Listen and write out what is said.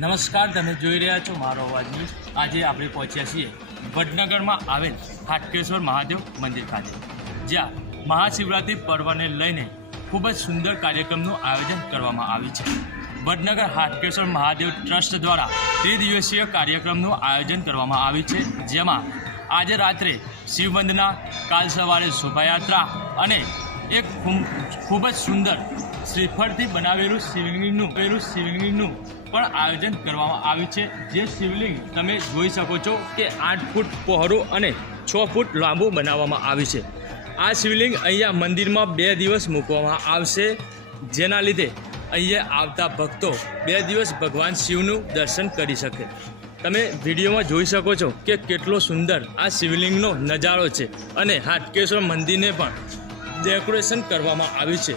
નમસ્કાર, તમે જોઈ રહ્યા છો મારો અવાજ ન્યૂઝ। આજે આપણે પહોંચ્યા છીએ વડનગરમાં આવેલ હાટકેશ્વર મહાદેવ મંદિર ખાતે, જ્યાં મહાશિવરાત્રિ પર્વને લઈને ખૂબ જ સુંદર કાર્યક્રમનું આયોજન કરવામાં આવ્યું છે। વડનગર હાટકેશ્વર મહાદેવ ટ્રસ્ટ દ્વારા ત્રિદિવસીય કાર્યક્રમનું આયોજન કરવામાં આવ્યું છે, જેમાં આજે રાત્રે શિવવંદના, કાલ સવારે શોભાયાત્રા અને એક ખૂબ જ સુંદર શ્રીફળથી બનાવેલું શિવલિંગનું પણ આયોજન કરવામાં આવ્યું છે। જે શિવલિંગ તમે જોઈ શકો છો કે 8 ફૂટ પહોળું અને 6 ફૂટ લાંબુ બનાવવામાં આવ્યું છે। આ શિવલિંગ અહીંયા મંદિરમાં 2 દિવસ મૂકવામાં આવશે, જેના લીધે અહીંયા આવતા ભક્તો 2 દિવસ ભગવાન શિવનું દર્શન કરી શકે। તમે વિડીયોમાં જોઈ શકો છો કે કેટલો સુંદર આ શિવલિંગનો નજારો છે અને હાટકેશ્વર મંદિરને પણ ડેકોરેશન કરવામાં આવ્યું છે।